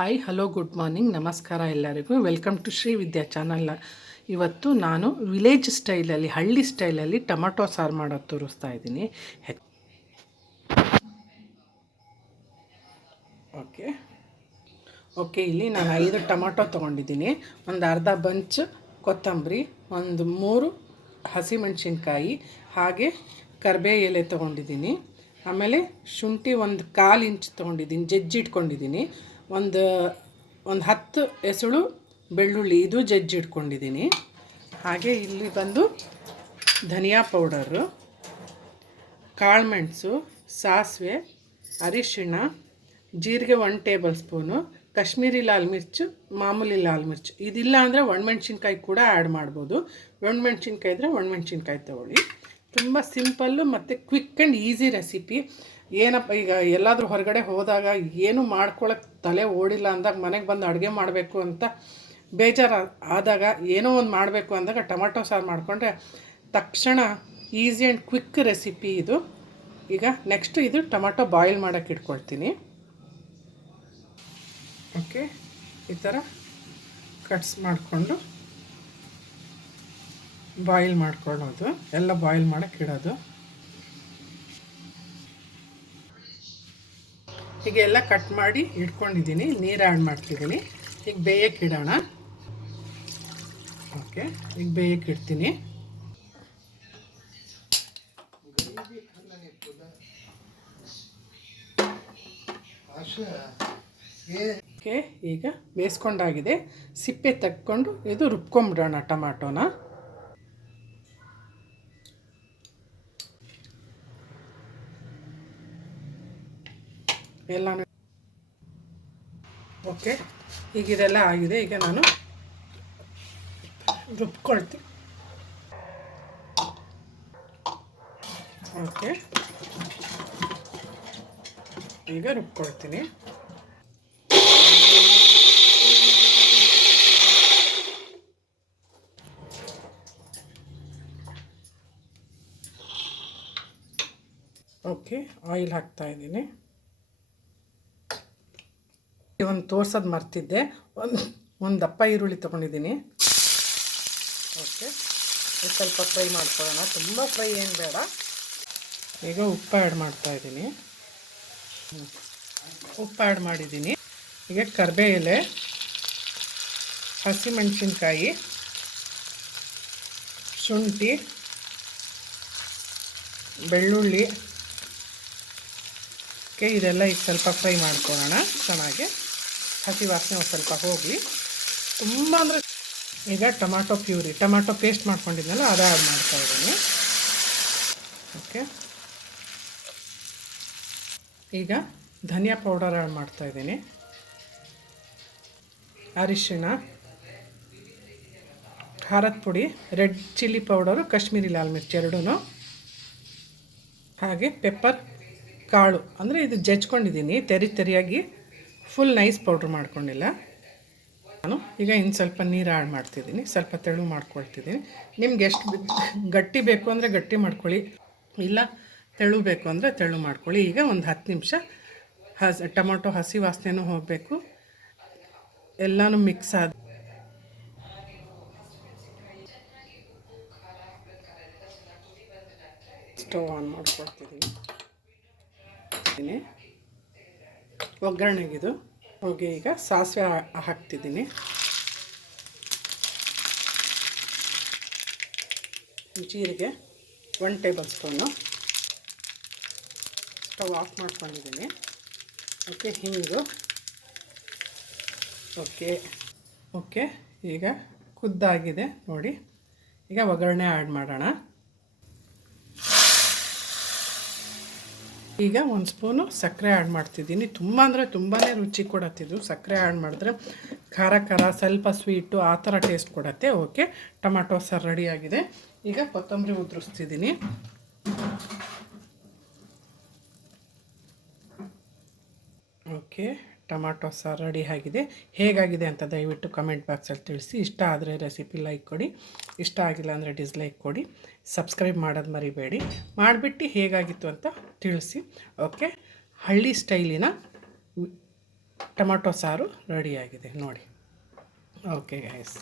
Hi hello good morning ನಮಸ್ಕಾರ ಎಲ್ಲರಿಗೂ. Welcome to Shri Vidya channel. ಇವತ್ತು ನಾನು ವಿಲೇಜ್ ಸ್ಟೈಲಲ್ಲಿ ಹಳ್ಳಿ ಸ್ಟೈಲಲ್ಲಿ ಟೊಮಟೊ ಸಾರು ಮಾಡೋದು ತೋರಿಸ್ತಾ ಇದ್ದೀನಿ. ಓಕೆ ಇಲ್ಲಿ ನಾನು 5 ಟೊಮಟೊ ತೊಗೊಂಡಿದ್ದೀನಿ, ಒಂದು ಅರ್ಧ ಬಂಚ್ ಕೊತ್ತಂಬರಿ, ಒಂದು 3 ಹಸಿಮೆಣಸಿನ್ಕಾಯಿ, ಹಾಗೆ ಕರಿಬೇವು ಎಲೆ ತೊಗೊಂಡಿದ್ದೀನಿ. ಆಮೇಲೆ ಶುಂಠಿ ಒಂದು 1/4 ಇಂಚ್ ತೊಗೊಂಡಿದ್ದೀನಿ, ಜಜ್ಜಿಟ್ಕೊಂಡಿದ್ದೀನಿ. ಒಂದು 10 ಎಸಳು ಬೆಳ್ಳುಳ್ಳಿ, ಇದು ಜಜ್ಜಿಟ್ಕೊಂಡಿದ್ದೀನಿ. ಹಾಗೆ ಇಲ್ಲಿ ಬಂದು ಧನಿಯಾ ಪೌಡರು, ಕಾಳುಮೆಣಸು, ಸಾಸಿವೆ, ಅರಿಶಿಣ, ಜೀರಿಗೆ 1 ಟೇಬಲ್ ಸ್ಪೂನು, ಕಾಶ್ಮೀರಿ ಲಾಲ್ ಮಿರ್ಚು, ಮಾಮೂಲಿ ಲಾಲ್ ಮಿರ್ಚು. ಇದಿಲ್ಲ ಅಂದರೆ ಒಣಮೆಣ್ಸಿನ್ಕಾಯಿ ಕೂಡ ಆ್ಯಡ್ ಮಾಡ್ಬೋದು. ಒಣಮೆಣ್ಸಿನ್ಕಾಯಿ ಇದ್ದರೆ ಒಣಮೆಣ್ಸಿನ್ಕಾಯಿ ತೊಗೊಳ್ಳಿ. ತುಂಬ ಸಿಂಪಲ್ಲು ಮತ್ತು ಕ್ವಿಕ್ ಆ್ಯಂಡ್ ಈಸಿ ರೆಸಿಪಿ. ಏನಪ್ಪ, ಈಗ ಎಲ್ಲಾದರೂ ಹೊರಗಡೆ ಹೋದಾಗ ಏನು ಮಾಡ್ಕೊಳ್ಳೋಕ್ಕೆ ತಲೆ ಓಡಿಲ್ಲ ಅಂದಾಗ, ಮನೆಗೆ ಬಂದು ಅಡುಗೆ ಮಾಡಬೇಕು ಅಂತ ಬೇಜಾರು ಆದಾಗ, ಏನೋ ಒಂದು ಮಾಡಬೇಕು ಅಂದಾಗ ಟೊಮಟೊ ಸಾರು ಮಾಡಿಕೊಂಡ್ರೆ ತಕ್ಷಣ ಈಸಿ ಆ್ಯಂಡ್ ಕ್ವಿಕ್ ರೆಸಿಪಿ ಇದು. ಈಗ ನೆಕ್ಸ್ಟು ಇದು ಟೊಮಟೊ ಬಾಯ್ಲ್ ಮಾಡೋಕ್ಕೆ ಇಟ್ಕೊಳ್ತೀನಿ. ಓಕೆ, ಈ ಥರ ಕಟ್ಸ್ ಮಾಡಿಕೊಂಡು ಬಾಯ್ಲ್ ಮಾಡ್ಕೊಳ್ಳೋದು, ಎಲ್ಲ ಬಾಯ್ಲ್ ಮಾಡೋಕ್ಕೆ ಇಡೋದು. ಹೀಗೆ ಎಲ್ಲ ಕಟ್ ಮಾಡಿ ಇಟ್ಕೊಂಡಿದ್ದೀನಿ. ನೀರು ಆ್ಯಡ್ ಮಾಡ್ತಿದ್ದೀನಿ. ಈಗ ಬೇಯಕ್ಕೆ ಇಡೋಣ. ಓಕೆ, ಈಗ ಬೇಯಕ್ಕೆ ಇಡ್ತೀನಿ. ಓಕೆ, ಈಗ ಬೇಯಿಸ್ಕೊಂಡಾಗಿದೆ. ಸಿಪ್ಪೆ ತಕ್ಕೊಂಡು ಇದು ರುಬ್ಕೊಂಬಿಡೋಣ ಟೊಮಾಟೋನ. ಎಲ್ಲನೂ ಓಕೆ, ಈಗ ಇದೆಲ್ಲ ಆಗಿದೆ. ಈಗ ನಾನು ರುಬ್ಕೊಳ್ತೀನಿ. ಓಕೆ, ಈಗ ರುಬ್ಕೊಳ್ತೀನಿ. ಓಕೆ, ಆಯಿಲ್ ಹಾಕ್ತಾಯಿದ್ದೀನಿ. ಒಂದು ತೋರ್ಸೋದು ಮರ್ತಿದ್ದೆ, ಒಂದು ದಪ್ಪ ಈರುಳ್ಳಿ ತೊಗೊಂಡಿದ್ದೀನಿ. ಓಕೆ, ಸ್ವಲ್ಪ ಫ್ರೈ ಮಾಡ್ಕೊಳ್ಳೋಣ, ತುಂಬ ಫ್ರೈ ಏನು ಬೇಡ. ಈಗ ಉಪ್ಪು ಆ್ಯಡ್ ಮಾಡ್ತಾಯಿದ್ದೀನಿ. ಉಪ್ಪು ಆ್ಯಡ್ ಮಾಡಿದ್ದೀನಿ. ಈಗ ಕರಿಬೇವು ಎಲೆ, ಹಸಿಮೆಣಸಿನ್ಕಾಯಿ, ಶುಂಠಿ, ಬೆಳ್ಳುಳ್ಳಿ. ಓಕೆ, ಇದೆಲ್ಲ ಈಗ ಸ್ವಲ್ಪ ಫ್ರೈ ಮಾಡ್ಕೊಳ್ಳೋಣ ಚೆನ್ನಾಗಿ. ಹಸಿ ವಾಸನೆ ಒಂದು ಸ್ವಲ್ಪ ಹೋಗಲಿ. ತುಂಬ ಅಂದರೆ ಈಗ ಟೊಮಾಟೊ ಪ್ಯೂರಿ, ಟೊಮಾಟೊ ಪೇಸ್ಟ್ ಮಾಡ್ಕೊಂಡಿದ್ನಲ್ಲ ಅದು ಆ್ಯಡ್ ಮಾಡ್ತಾಯಿದ್ದೀನಿ. ಓಕೆ, ಈಗ ಧನಿಯಾ ಪೌಡರ್ ಆ್ಯಡ್ ಮಾಡ್ತಾಯಿದ್ದೀನಿ. ಅರಿಶಿಣ, ಖಾರದ ಪುಡಿ, ರೆಡ್ ಚಿಲ್ಲಿ ಪೌಡರು, ಕಾಶ್ಮೀರಿ ಲಾಲ್ ಮಿರ್ಚಿ ಎರಡೂ, ಹಾಗೆ ಪೆಪ್ಪರ್ ಕಾಳು, ಅಂದರೆ ಇದು ಜಜ್ಕೊಂಡಿದ್ದೀನಿ ತೆರಿಯಾಗಿ, ಫುಲ್ ನೈಸ್ ಪೌಡ್ರ್ ಮಾಡ್ಕೊಂಡಿಲ್ಲ ನಾನು. ಈಗ ಇನ್ನು ಸ್ವಲ್ಪ ನೀರು ಆ್ಯಡ್ ಮಾಡ್ತಿದ್ದೀನಿ, ಸ್ವಲ್ಪ ತೆಳು ಮಾಡ್ಕೊಳ್ತಿದ್ದೀನಿ. ನಿಮ್ಗೆ ಎಷ್ಟು ಗಟ್ಟಿ ಬೇಕು ಅಂದರೆ ಗಟ್ಟಿ ಮಾಡ್ಕೊಳ್ಳಿ, ಇಲ್ಲ ತೆಳು ಬೇಕು ಅಂದರೆ ತೆಳು ಮಾಡ್ಕೊಳ್ಳಿ. ಈಗ ಒಂದು 10 ನಿಮಿಷ ಟೊಮಟೊ ಹಸಿ ವಾಸನೆನೂ ಹೋಗಬೇಕು, ಎಲ್ಲನೂ ಮಿಕ್ಸ್ ಆದ ಸ್ಟವ್ ಆನ್ ಮಾಡ್ಕೊಳ್ತಿದ್ದೀನಿ. ಒಗ್ಗರಣೆಗಿದು ಹೋಗಿ ಈಗ ಸಾಸಿವೆ ಹಾಕ್ತಿದ್ದೀನಿ. ಜೀರಿಗೆ 1 ಟೇಬಲ್ ಸ್ಪೂನು. ಸ್ಟವ್ ಆಫ್ ಮಾಡ್ಕೊಂಡಿದ್ದೀನಿ. ಓಕೆ, ಹಿಂಗು. ಓಕೆ, ಈಗ ಕುದ್ದಾಗಿದೆ ನೋಡಿ. ಈಗ ಒಗ್ಗರಣೆ ಆ್ಯಡ್ ಮಾಡೋಣ. ಈಗ 1 ಸ್ಪೂನು ಸಕ್ಕರೆ ಆ್ಯಡ್ ಮಾಡ್ತಿದ್ದೀನಿ. ತುಂಬ ಅಂದರೆ ತುಂಬಾ ರುಚಿ ಕೊಡತ್ತಿದ್ದು. ಸಕ್ಕರೆ ಆ್ಯಡ್ ಮಾಡಿದ್ರೆ ಖಾರ ಸ್ವಲ್ಪ ಸ್ವೀಟು ಆ ಥರ ಟೇಸ್ಟ್ ಕೊಡತ್ತೆ. ಓಕೆ, ಟೊಮಾಟೊ ಸಾರು ರೆಡಿಯಾಗಿದೆ. ಈಗ ಕೊತ್ತಂಬರಿ ಉದುರಿಸ್ತಿದ್ದೀನಿ. ಓಕೆ, ಟೊಮಾಟೊ ಸಾರು ರೆಡಿ ಆಗಿದೆ. ಹೇಗಾಗಿದೆ ಅಂತ ದಯವಿಟ್ಟು ಕಮೆಂಟ್ ಬಾಕ್ಸಲ್ಲಿ ತಿಳಿಸಿ. ಇಷ್ಟ ಆದರೆ ರೆಸಿಪಿ ಲೈಕ್ ಕೊಡಿ, ಇಷ್ಟ ಆಗಿಲ್ಲ ಅಂದರೆ ಡಿಸ್ಲೈಕ್ ಕೊಡಿ. ಸಬ್ಸ್ಕ್ರೈಬ್ ಮಾಡೋದು ಮರಿಬೇಡಿ. ಮಾಡಿಬಿಟ್ಟು ಹೇಗಾಗಿತ್ತು ಅಂತ ತಿಳಿಸಿ. ಓಕೆ, ಹಳ್ಳಿ ಸ್ಟೈಲಿನ ಟೊಮಟೊ ಸಾರು ರೆಡಿಯಾಗಿದೆ ನೋಡಿ. Okay guys.